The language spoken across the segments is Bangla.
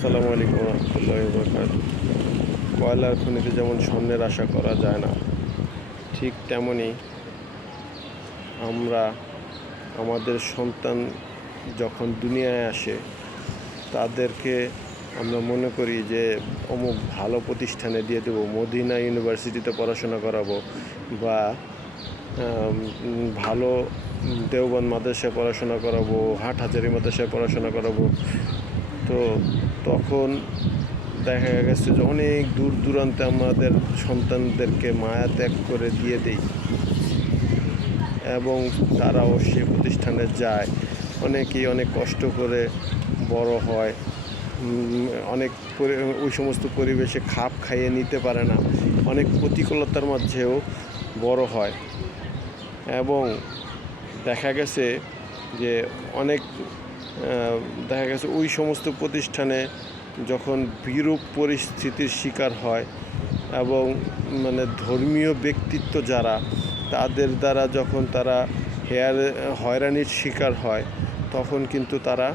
আসসালামু আলাইকুম রহমতুল্লাহ বরকাত কয়লার খনিতে যেমন স্বর্ণের আশা করা যায় না, ঠিক তেমনই আমরা আমাদের সন্তান যখন দুনিয়ায় আসে, তাদেরকে আমরা মনে করি যে অমুক ভালো প্রতিষ্ঠানে দিয়ে দেবো, মদিনা ইউনিভার্সিটিতে পড়াশোনা করাবো বা ভালো দেওবন্দ মাদ্রাসায় পড়াশোনা করাবো, হাটহাজারি মাদ্রাসায় পড়াশোনা করাবো। তো তখন দেখা গেছে যে অনেক দূর দূরান্তে আমাদের সন্তানদেরকে মায়া ত্যাগ করে দিয়ে দেই এবং তারাও সে প্রতিষ্ঠানে যায়। অনেকেই অনেক কষ্ট করে বড় হয়। অনেক ওই সমস্ত পরিবেশে খাপ খাইয়ে নিতে পারে না। অনেক প্রতিকূলতার মাঝেও বড় হয়। এবং দেখা গেছে যে অনেক দেখা গেছে ওই সমস্ত প্রতিষ্ঠানে যখন বিরূপ পরিস্থিতির শিকার হয় এবং মানে ধর্মীয় ব্যক্তিত্ব যারা, তাদের দ্বারা যখন তারা হেয়ার, হয়রানির শিকার হয়, তখন কিন্তু তারা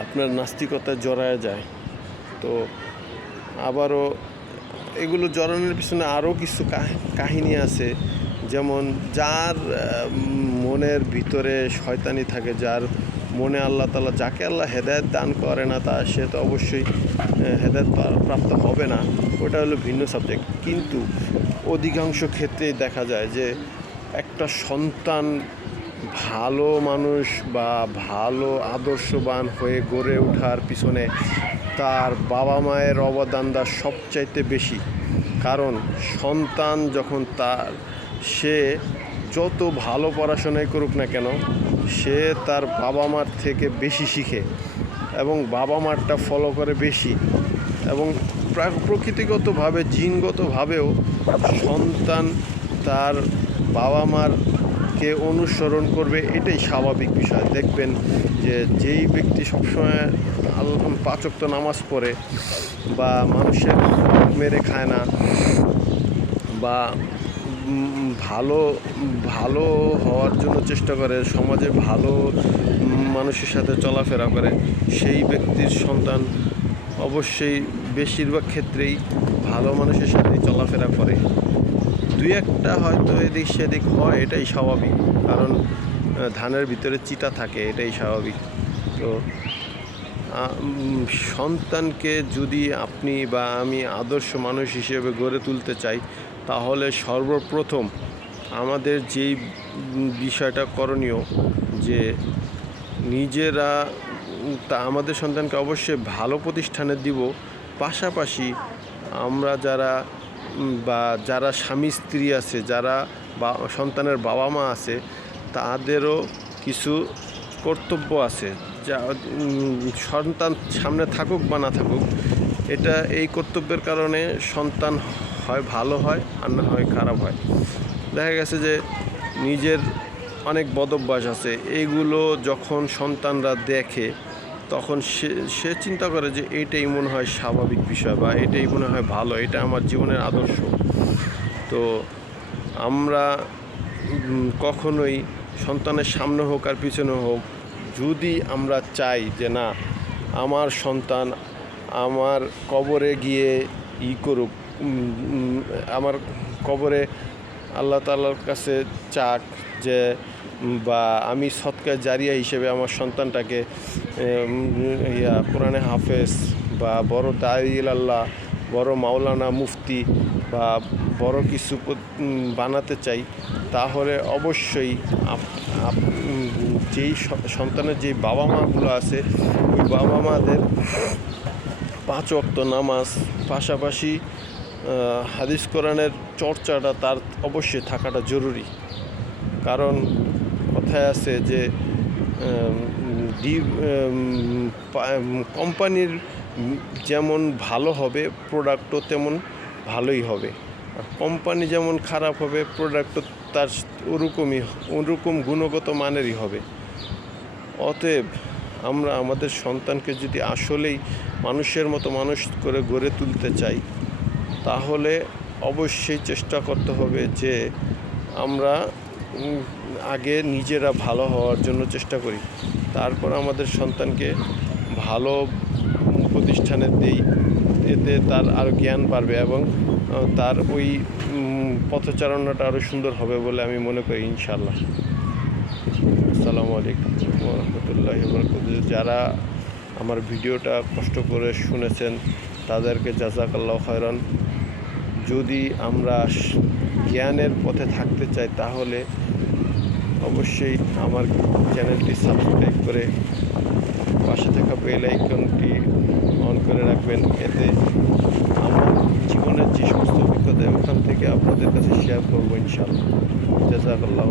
আপনার নাস্তিকতায় জড়ায় যায়। তো আবারও এগুলো জড়ানোর পিছনে আরও কিছু কাহ- কাহিনী আছে। যেমন যার মনের ভিতরে শয়তানি থাকে, যার মনে আল্লাহ তালা যাকে আল্লাহ হেদায়ত দান করে না তা সে তো অবশ্যই হেদায়ত প্রাপ্ত হবে না। ওটা হলো ভিন্ন সাবজেক্ট কিন্তু অধিকাংশ ক্ষেত্রেই দেখা যায় যে একটা সন্তান ভালো মানুষ বা ভালো আদর্শবান হয়ে গড়ে ওঠার পিছনে তার বাবা মায়ের অবদানটা সবচাইতে বেশি। কারণ সন্তান যখন তার, সে যত ভালো পড়াশোনাই করুক না কেন, সে তার বাবা মার থেকে বেশি শিখে এবং বাবা মারটা ফলো করে বেশি এবং প্রা- প্রকৃতিগতভাবে, জিনগতভাবেও সন্তান তার বাবা মার কে অনুসরণ করবে, এটাই স্বাভাবিক বিষয়। দেখবেন যে যেই ব্যক্তি সবসময় আল্লাহ পাচক নামাজ পড়ে বা মানুষের মেরে খায় না বা ভালো ভালো হওয়ার জন্য চেষ্টা করে, সমাজে ভালো মানুষের সাথে চলাফেরা করে, সেই ব্যক্তির সন্তান অবশ্যই বেশিরভাগ ক্ষেত্রেই ভালো মানুষের সাথে চলাফেরা করে। দুই একটা হয়তো এদিক সেদিক হয়, এটাই স্বাভাবিক। কারণ ধানের ভিতরে চিতা থাকে, এটাই স্বাভাবিক। তো সন্তানকে যদি আপনি বা আমি আদর্শ মানুষ হিসেবে গড়ে তুলতে চাই, তাহলে সর্বপ্রথম আমাদের যেই বিষয়টা করণীয় যে নিজেরা তা আমাদের সন্তানকে অবশ্যই ভালো প্রতিষ্ঠানে দিব, পাশাপাশি আমরা যারা বা যারা স্বামী স্ত্রী আছে, যারা বা সন্তানের বাবা মা আছে, তাদেরও কিছু কর্তব্য আছে। যা সন্তান সামনে থাকুক বা না থাকুক, এটা এই কর্তব্যের কারণে সন্তান হয় ভালো হয় আর না হয় খারাপ হয়। দেখা গেছে যে নিজের অনেক বদভ্যাস আছে এইগুলো যখন সন্তানরা দেখে, তখন সে সে চিন্তা করে যে এটাই মনে হয় স্বাভাবিক বিষয় বা এটাই মনে হয় ভালো, এটা আমার জীবনের আদর্শ। তো আমরা কখনোই সন্তানের সামনে হোক আর পিছনে হোক যদি আমরা চাই যে না, আমার সন্তান আমার কবরে গিয়ে ই করুক আমার কবরে আল্লাহ তাআলার কাছে চাক যে বা আমি সৎকা জারিয়া হিসেবে আমার সন্তানটাকে ইয়া কোরআনে হাফেজ বা বড় দাইল আল্লাহ বড় মাওলানা মুফতি বা বড় কিছু বানাতে চাই, তাহলে অবশ্যই যেই সন্তানের যেই বাবা মাগুলো আছে ওই বাবা মাদের পাঁচ অক্ত নামাজ, পাশাপাশি হাদিস কোরআনের চর্চাটা তার অবশ্যই থাকাটা জরুরি। কারণ কথায় আছে যে ডি- কোম্পানির যেমন ভালো হবে প্রোডাক্টও তেমন ভালোই হবে। কোম্পানি যেমন খারাপ হবে প্রোডাক্টও তার ওরকমই, ওরকম গুণগত মানেরই হবে। অতএব আমরা আমাদের সন্তানকে যদি আসলেই মানুষের মতো মানুষ করে গড়ে তুলতে চাই, তাহলে অবশ্যই চেষ্টা করতে হবে যে আমরা আগে নিজেরা ভালো হওয়ার জন্য চেষ্টা করি। তারপর আমাদের সন্তানকে ভালো প্রতিষ্ঠানে দেই, এতে তার আরও জ্ঞান বাড়বে এবং তার ওই পথচারণাটা আরও সুন্দর হবে বলে আমি মনে করি ইনশাল্লাহ আসসালামু আলাইকুম রহমতুল্লাহ যারা আমার ভিডিওটা কষ্ট করে শুনেছেন, তাদেরকে জাজাকাল্লাহ হয়রান যদি আমরা জ্ঞানের পথে থাকতে চাই, তাহলে অবশ্যই আমার চ্যানেলটি সাবস্ক্রাইব করে পাশে থাকা বেল আইকনটি করে রাখবেন, এতে আমার জীবনের যে সমস্ত অভিজ্ঞতা ওখান থেকে আপনাদের কাছে শেয়ার করব ইনশাআল্লাহ। জাজাকাল্লাহ